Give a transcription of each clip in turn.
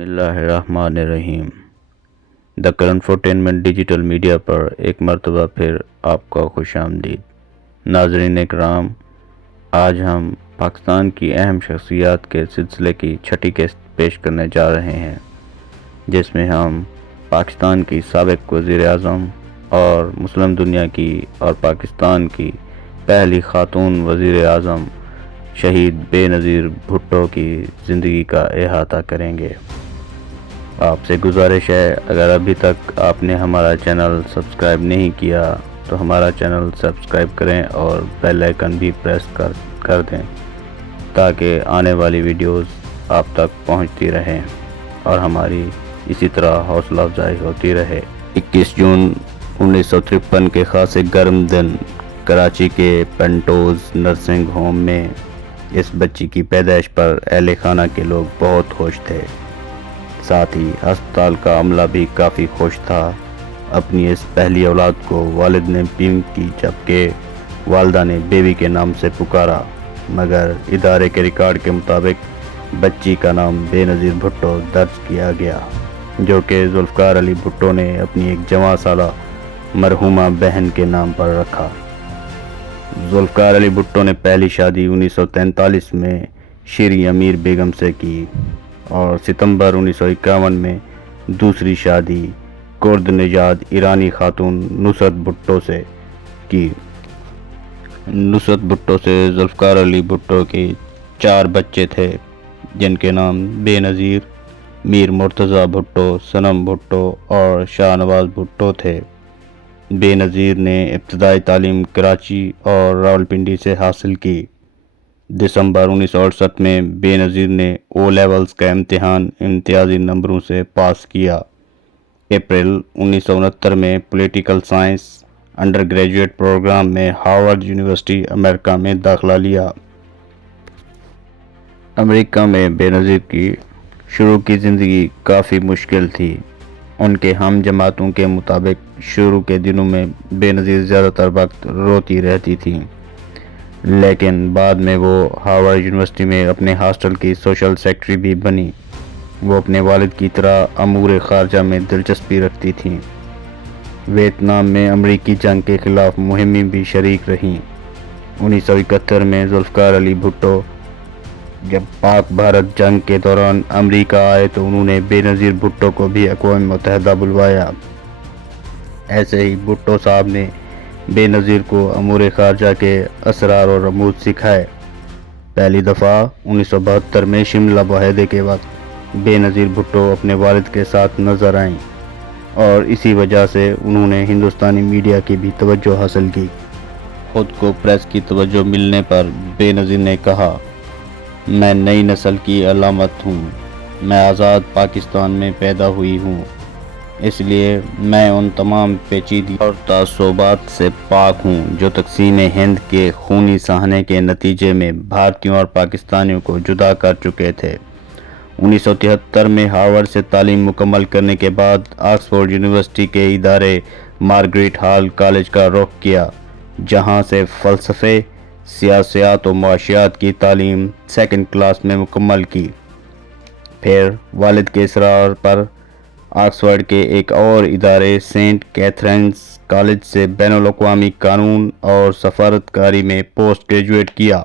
بسم اللہ الرحمن الرحیم۔ دا انفوٹینمنٹ ڈیجیٹل میڈیا پر ایک مرتبہ پھر آپ کا خوش آمدید۔ ناظرین اکرام، آج ہم پاکستان کی اہم شخصیات کے سلسلے کی چھٹی قسط پیش کرنے جا رہے ہیں، جس میں ہم پاکستان کی سابق وزیر اعظم اور مسلم دنیا کی اور پاکستان کی پہلی خاتون وزیر اعظم شہید بے نظیر بھٹو کی زندگی کا احاطہ کریں گے۔ آپ سے گزارش ہے، اگر ابھی تک آپ نے ہمارا چینل سبسکرائب نہیں کیا تو ہمارا چینل سبسکرائب کریں اور بیل آئیکن بھی پریس کر دیں تاکہ آنے والی ویڈیوز آپ تک پہنچتی رہیں اور ہماری اسی طرح حوصلہ افزائی ہوتی رہے۔ 21 جون 1953 کے خاصے گرم دن کراچی کے پینٹوز نرسنگ ہوم میں اس بچی کی پیدائش پر اہل خانہ کے لوگ بہت خوش تھے، ساتھ ہی ہسپتال کا عملہ بھی کافی خوش تھا۔ اپنی اس پہلی اولاد کو والد نے پیم کی جبکہ والدہ نے بیوی کے نام سے پکارا، مگر ادارے کے ریکارڈ کے مطابق بچی کا نام بے نظیر بھٹو درج کیا گیا، جو کہ ذوالفقار علی بھٹو نے اپنی ایک جوان سالہ مرحومہ بہن کے نام پر رکھا۔ ذوالفقار علی بھٹو نے پہلی شادی 1943 میں شیریں امیر بیگم سے کی اور ستمبر 1951 میں دوسری شادی کرد نژاد ایرانی خاتون نصرت بھٹو سے کی۔ نصرت بھٹو سے ذوالفقار علی بھٹو کے 4 بچے تھے، جن کے نام بے نظیر، میر مرتضیٰ بھٹو، صنم بھٹو اور شاہ نواز بھٹو تھے۔ بے نظیر نے ابتدائی تعلیم کراچی اور راولپنڈی سے حاصل کی۔ دسمبر 1968 میں بے نظیر نے او لیولز کا امتحان امتیازی نمبروں سے پاس کیا۔ اپریل 1969 میں political science undergraduate program میں ہارورڈ یونیورسٹی امریکہ میں داخلہ لیا۔ امریکہ میں بے نظیر کی شروع کی زندگی کافی مشکل تھی۔ ان کے ہم جماعتوں کے مطابق شروع کے دنوں میں بے نظیر زیادہ تر وقت روتی رہتی تھیں، لیکن بعد میں وہ ہارورڈ یونیورسٹی میں اپنے ہاسٹل کی سوشل سیکرٹری بھی بنی۔ وہ اپنے والد کی طرح امور خارجہ میں دلچسپی رکھتی تھیں۔ ویتنام میں امریکی جنگ کے خلاف مہم میں بھی شریک رہیں۔ 1971 میں ذوالفقار علی بھٹو جب پاک بھارت جنگ کے دوران امریکہ آئے تو انہوں نے بے نظیر بھٹو کو بھی اقوام متحدہ بلوایا۔ ایسے ہی بھٹو صاحب نے بے نظیر کو امور خارجہ کے اسرار و رموز سکھائے۔ پہلی دفعہ 1972 میں شملہ معاہدے کے وقت بے نظیر بھٹو اپنے والد کے ساتھ نظر آئیں اور اسی وجہ سے انہوں نے ہندوستانی میڈیا کی بھی توجہ حاصل کی۔ خود کو پریس کی توجہ ملنے پر بے نظیر نے کہا، میں نئی نسل کی علامت ہوں، میں آزاد پاکستان میں پیدا ہوئی ہوں، اس لیے میں ان تمام پیچیدگی اور تعصبات سے پاک ہوں جو تقسیم ہند کے خونی سہنے کے نتیجے میں بھارتیوں اور پاکستانیوں کو جدا کر چکے تھے۔ 1973 میں ہارورڈ سے تعلیم مکمل کرنے کے بعد آکسفورڈ یونیورسٹی کے ادارے مارگریٹ ہال کالج کا رخ کیا، جہاں سے فلسفے، سیاسیات و معاشیات کی تعلیم سیکنڈ کلاس میں مکمل کی۔ پھر والد کے اصرار پر آکسفورڈ کے ایک اور ادارے سینٹ کیتھرینز کالج سے بین الاقوامی قانون اور سفارتکاری میں پوسٹ گریجویٹ کیا۔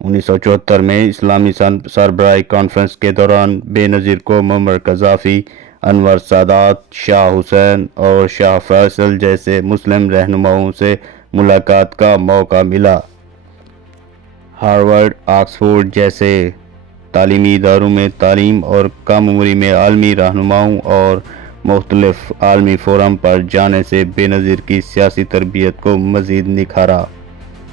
1974 میں اسلامی سربراہی کانفرنس کے دوران بے نظیر کو معمر قذافی، انور سادات، شاہ حسین اور شاہ فیصل جیسے مسلم رہنماؤں سے ملاقات کا موقع ملا۔ ہارورڈ، آکسفورڈ جیسے تعلیمی اداروں میں تعلیم اور کم عمری میں عالمی رہنماؤں اور مختلف عالمی فورم پر جانے سے بے نظیر کی سیاسی تربیت کو مزید نکھارا۔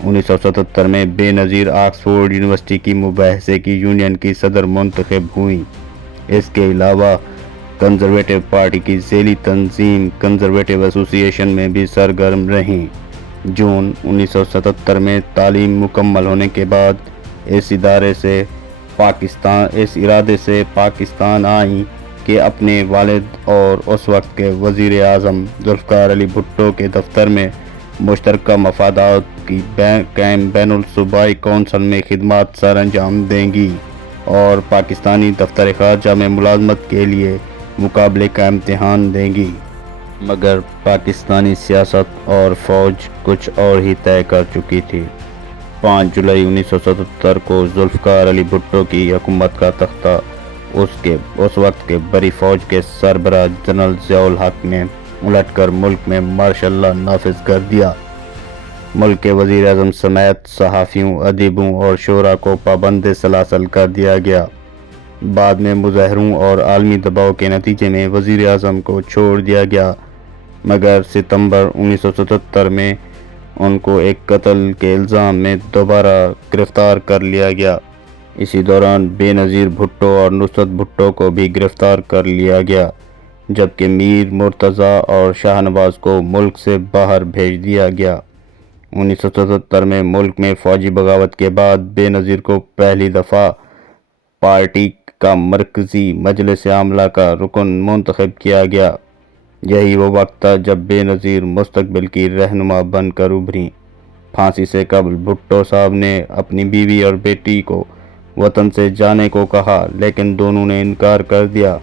1977 میں بے نظیر آکسفورڈ یونیورسٹی کی مباحثے کی یونین کی صدر منتخب ہوئیں۔ اس کے علاوہ کنزرویٹو پارٹی کی ذیلی تنظیم کنزرویٹو ایسوسی ایشن میں بھی سرگرم رہیں۔ جون 1977 میں تعلیم مکمل ہونے کے بعد اس ارادے سے پاکستان آئیں کہ اپنے والد اور اس وقت کے وزیر اعظم ذوالفقار علی بھٹو کے دفتر میں مشترکہ مفادات کی قائم بین الصوبائی کونسل میں خدمات سر انجام دیں گی۔ اور پاکستانی دفتر خارجہ میں ملازمت کے لیے مقابلے کا امتحان دیں گی، مگر پاکستانی سیاست اور فوج کچھ اور ہی طے کر چکی تھی۔ 5 جولائی 1977 کو ذوالفقار علی بھٹو کی حکومت کا تختہ اس وقت کے بری فوج کے سربراہ جنرل ضیاء الحق نے الٹ کر ملک میں مارشل لا نافذ کر دیا۔ ملک کے وزیر اعظم سمیت صحافیوں، ادیبوں اور شعراء کو پابند سلاسل کر دیا گیا۔ بعد میں مظاہروں اور عالمی دباؤ کے نتیجے میں وزیر اعظم کو چھوڑ دیا گیا، مگر ستمبر 1977 میں ان کو ایک قتل کے الزام میں دوبارہ گرفتار کر لیا گیا۔ اسی دوران بے نظیر بھٹو اور نصرت بھٹو کو بھی گرفتار کر لیا گیا، جبکہ میر مرتضیٰ اور شاہ نواز کو ملک سے باہر بھیج دیا گیا۔ 1977 میں ملک میں فوجی بغاوت کے بعد بے نظیر کو پہلی دفعہ پارٹی کا مرکزی مجلس عاملہ کا رکن منتخب کیا گیا۔ یہی وہ وقت تھا جب بے نظیر مستقبل کی رہنما بن کر ابھریں۔ پھانسی سے قبل بھٹو صاحب نے اپنی بیوی اور بیٹی کو وطن سے جانے کو کہا، لیکن دونوں نے انکار کر دیا۔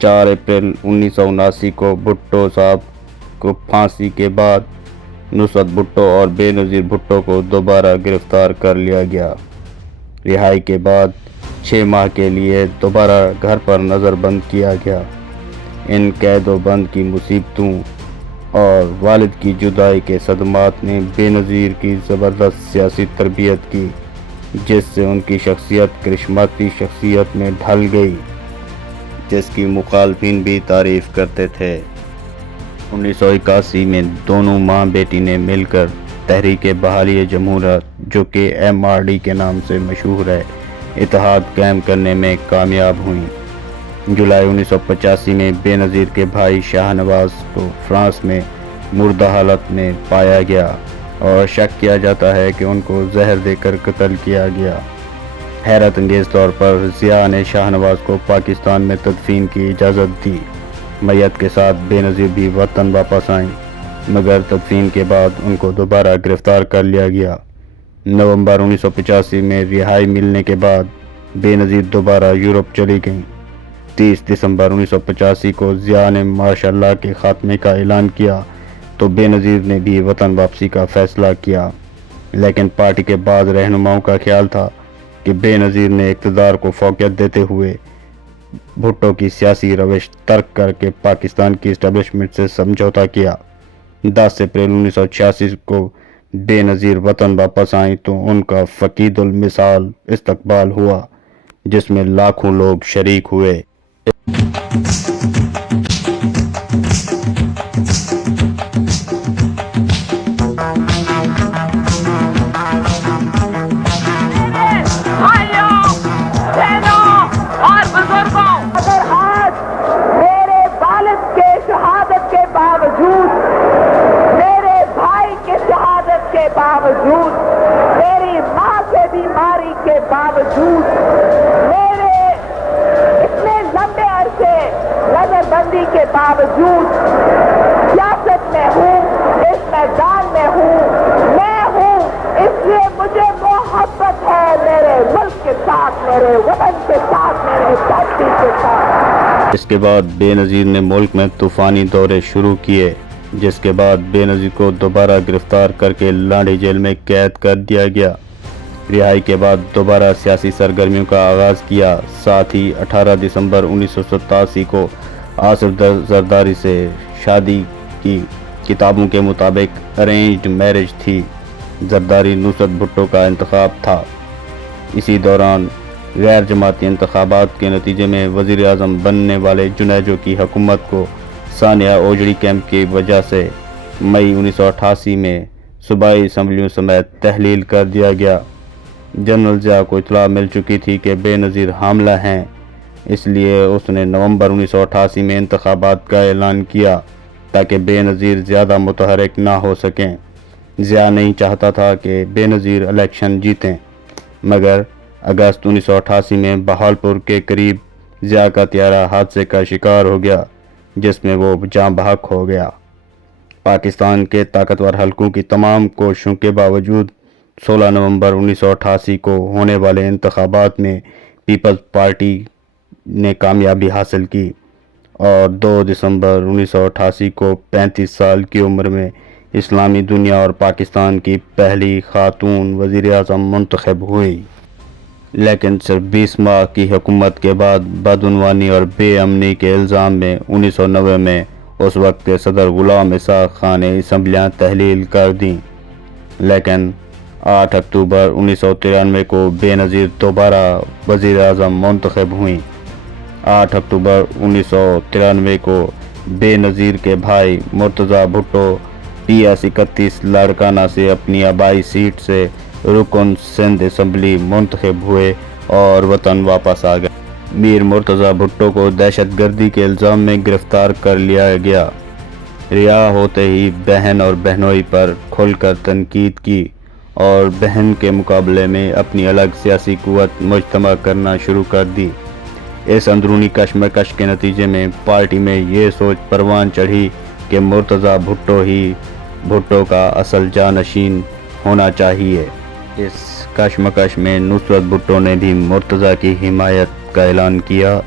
4 اپریل 1979 کو بھٹو صاحب کو پھانسی کے بعد نصرت بھٹو اور بے نظیر بھٹو کو دوبارہ گرفتار کر لیا گیا۔ رہائی کے بعد 6 ماہ کے لیے دوبارہ گھر پر نظر بند کیا گیا۔ ان قید و بند کی مصیبتوں اور والد کی جدائی کے صدمات نے بے نظیر کی زبردست سیاسی تربیت کی، جس سے ان کی شخصیت کرشماتی شخصیت میں ڈھل گئی، جس کی مخالفین بھی تعریف کرتے تھے۔ 1981 میں دونوں ماں بیٹی نے مل کر تحریک بحالی جمہوریت، جو کہ MRD کے نام سے مشہور ہے، اتحاد قائم کرنے میں کامیاب ہوئیں۔ جولائی 1985 میں بے نظیر کے بھائی شاہ نواز کو فرانس میں مردہ حالت میں پایا گیا اور شک کیا جاتا ہے کہ ان کو زہر دے کر قتل کیا گیا۔ حیرت انگیز طور پر ضیاء نے شاہ نواز کو پاکستان میں تدفین کی اجازت دی۔ میت کے ساتھ بے نظیر بھی وطن واپس آئیں، مگر تدفین کے بعد ان کو دوبارہ گرفتار کر لیا گیا۔ نومبر 1985 میں رہائی ملنے کے بعد بے نظیر دوبارہ یورپ چلی گئیں۔ 30 دسمبر 1985 کو ضیاء نے مارشل لا کے خاتمے کا اعلان کیا تو بے نظیر نے بھی وطن واپسی کا فیصلہ کیا، لیکن پارٹی کے بعض رہنماؤں کا خیال تھا کہ بے نظیر نے اقتدار کو فوقیت دیتے ہوئے بھٹو کی سیاسی روش ترک کر کے پاکستان کی اسٹیبلشمنٹ سے سمجھوتا کیا۔ 10 اپریل 1986 کو بے نظیر وطن واپس آئیں تو ان کا فقید المثال استقبال ہوا، جس میں لاکھوں لوگ شریک ہوئے۔ باوجود میری ماں کے بیماری کے باوجود میرے اتنے لمبے عرصے نظر بندی کے باوجود سیاست میں ہوں، اس میدان میں ہوں، میں ہوں، اس لیے مجھے محبت ہے میرے ملک کے ساتھ، میرے وطن کے ساتھ، میرے دھرتی کے ساتھ۔ اس کے بعد بے نظیر نے ملک میں طوفانی دورے شروع کیے، جس کے بعد بے نظیر کو دوبارہ گرفتار کر کے لانڈھی جیل میں قید کر دیا گیا۔ رہائی کے بعد دوبارہ سیاسی سرگرمیوں کا آغاز کیا۔ ساتھ ہی 18 دسمبر 1987 کو آصف زرداری سے شادی کی، کتابوں کے مطابق ارینجڈ میرج تھی۔ زرداری نصرت بھٹو کا انتخاب تھا۔ اسی دوران غیر جماعتی انتخابات کے نتیجے میں وزیر اعظم بننے والے جنیجو کی حکومت کو ثانیہ اوجڑی کیمپ کی وجہ سے مئی 1988 میں صوبائی اسمبلیوں سمیت تحلیل کر دیا گیا۔ جنرل ضیاء کو اطلاع مل چکی تھی کہ بے نظیر حاملہ ہیں، اس لیے اس نے نومبر 1988 میں انتخابات کا اعلان کیا تاکہ بے نظیر زیادہ متحرک نہ ہو سکیں۔ ضیاء نہیں چاہتا تھا کہ بے نظیر الیکشن جیتیں، مگر اگست 1988 میں بہاولپور کے قریب ضیاء کا طیارہ حادثے کا شکار ہو گیا، جس میں وہ جاں بحق ہو گیا۔ پاکستان کے طاقتور حلقوں کی تمام کوششوں کے باوجود 16 نومبر 1988 کو ہونے والے انتخابات میں پیپلز پارٹی نے کامیابی حاصل کی اور 2 دسمبر 1988 کو 35 سال کی عمر میں اسلامی دنیا اور پاکستان کی پہلی خاتون وزیر اعظم منتخب ہوئی۔ لیکن صرف 20 ماہ کی حکومت کے بعد بدعنوانی اور بے امنی کے الزام میں 1990 میں اس وقت کے صدر غلام اسحاق خان نے اسمبلیاں تحلیل کر دیں، لیکن 8 اکتوبر 1993 کو بے نظیر دوبارہ وزیر اعظم منتخب ہوئیں۔ 8 اکتوبر 1993 کو بے نظیر کے بھائی مرتضیٰ بھٹو PS 31 لاڑکانہ سے اپنی آبائی سیٹ سے رکن سندھ اسمبلی منتخب ہوئے اور وطن واپس آ گئے۔ میر مرتضیٰ بھٹو کو دہشت گردی کے الزام میں گرفتار کر لیا گیا۔ رہا ہوتے ہی بہن اور بہنوئی پر کھل کر تنقید کی اور بہن کے مقابلے میں اپنی الگ سیاسی قوت مجتمع کرنا شروع کر دی۔ اس اندرونی کشمکش کے نتیجے میں پارٹی میں یہ سوچ پروان چڑھی کہ مرتضیٰ بھٹو ہی بھٹو کا اصل جانشین ہونا چاہیے۔ اس کشمکش میں نصرت بھٹو نے بھی مرتضیٰ کی حمایت کا اعلان کیا۔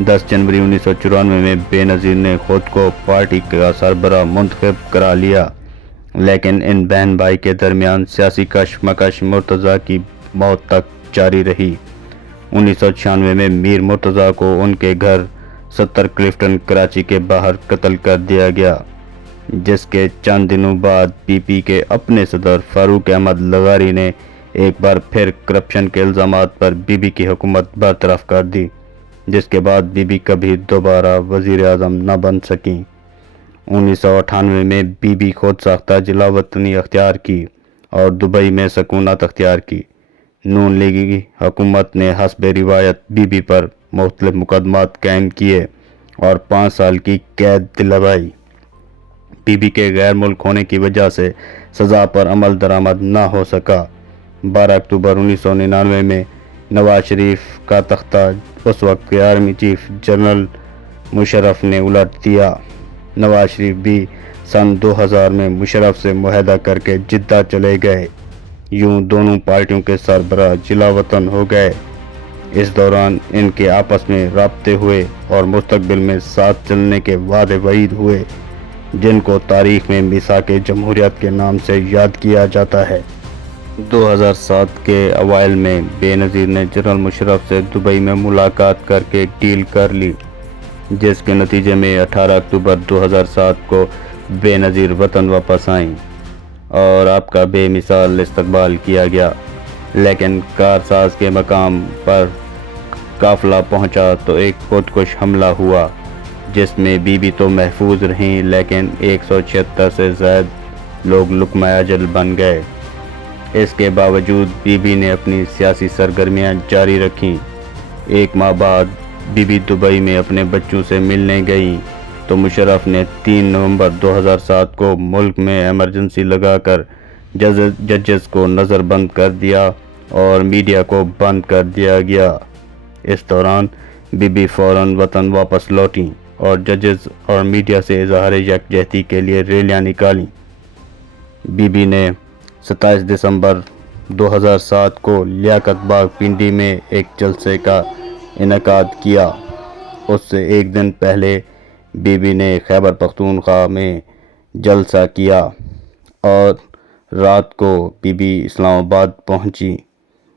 10 جنوری 1994 میں بے نظیر نے خود کو پارٹی کا سربراہ منتخب کرا لیا، لیکن ان بہن بھائی کے درمیان سیاسی کشمکش مرتضیٰ کی موت تک جاری رہی۔ 1996 میں میر مرتضیٰ کو ان کے گھر 70 کلفٹن کراچی کے باہر قتل کر دیا گیا، جس کے چند دنوں بعد PP کے اپنے صدر فاروق احمد لغاری نے ایک بار پھر کرپشن کے الزامات پر بی کی حکومت برطرف کر دی، جس کے بعد بی کبھی دوبارہ وزیر اعظم نہ بن سکیں۔ 1998 میں بی خود ساختہ جلا وطنی اختیار کی اور دبئی میں سکونت اختیار کی۔ نون لیگی حکومت نے حسب روایت بی پر مختلف مقدمات قائم کیے اور 5 سال کی قید دلوائی۔ بی کے غیر ملک ہونے کی وجہ سے سزا پر عمل درآمد نہ ہو سکا۔ 12 اکتوبر 1999 میں نواز شریف کا تختہ اس وقت کے آرمی چیف جنرل مشرف نے الٹ دیا۔ نواز شریف بھی سن 2000 میں مشرف سے معاہدہ کر کے جدہ چلے گئے۔ یوں دونوں پارٹیوں کے سربراہ جلا وطن ہو گئے۔ اس دوران ان کے آپس میں رابطے ہوئے اور مستقبل میں ساتھ چلنے کے وعدے وعید ہوئے، جن کو تاریخ میں میثاق جمہوریت کے نام سے یاد کیا جاتا ہے۔ 2007 کے اوائل میں بے نظیر نے جنرل مشرف سے دبئی میں ملاقات کر کے ڈیل کر لی، جس کے نتیجے میں 18 اکتوبر 2007 کو بے نظیر وطن واپس آئیں اور آپ کا بے مثال استقبال کیا گیا۔ لیکن کارساز کے مقام پر قافلہ پہنچا تو ایک خودکش حملہ ہوا، جس میں بی تو محفوظ رہیں، لیکن 176 سے زائد لوگ لقمہ اجل بن گئے۔ اس کے باوجود بی نے اپنی سیاسی سرگرمیاں جاری رکھیں۔ 1 ماہ بعد بی دبئی میں اپنے بچوں سے ملنے گئیں تو مشرف نے 3 نومبر 2007 کو ملک میں ایمرجنسی لگا کر ججز کو نظر بند کر دیا اور میڈیا کو بند کر دیا گیا۔ اس دوران بی فوراً وطن واپس لوٹیں اور ججز اور میڈیا سے اظہار یکجہتی کے لیے ریلیاں نکالیں۔ بی نے 27 دسمبر 2007 کو لیاقت باغ پنڈی میں ایک جلسے کا انعقاد کیا۔ اس سے ایک دن پہلے بی نے خیبر پختونخوا میں جلسہ کیا اور رات کو بی اسلام آباد پہنچی۔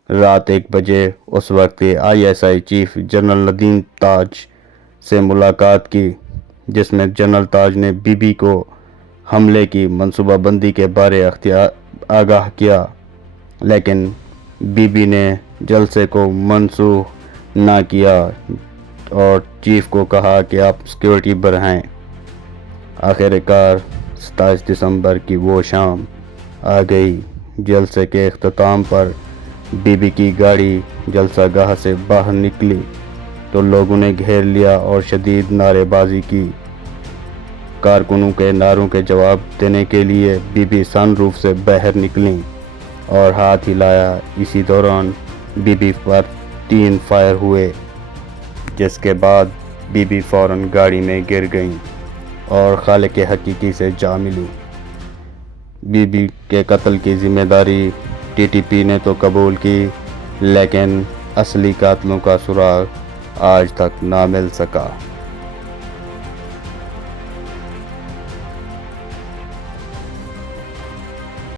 رات 1 بجے اس وقت کے ISI چیف جنرل ندیم تاج سے ملاقات کی، جس میں جنرل تاج نے بی کو حملے کی منصوبہ بندی کے بارے آگاہ کیا، لیکن بی نے جلسے کو منسوخ نہ کیا اور چیف کو کہا کہ آپ سیکیورٹی بڑھائیں۔ آخر کار 27 دسمبر کی وہ شام آ گئی۔ جلسے کے اختتام پر بی کی گاڑی جلسہ گاہ سے باہر نکلی تو لوگوں نے گھیر لیا اور شدید نعرے بازی کی۔ کارکنوں کے نعروں کے جواب دینے کے لیے بی سن روف سے باہر نکلیں اور ہاتھ ہلایا۔ اسی دوران بی پر 3 فائر ہوئے، جس کے بعد بی فوراً گاڑی میں گر گئیں اور خالق حقیقی سے جا ملی۔ بی کے قتل کی ذمہ داری TTP نے تو قبول کی، لیکن اصلی قاتلوں کا سراغ آج تک نہ مل سکا۔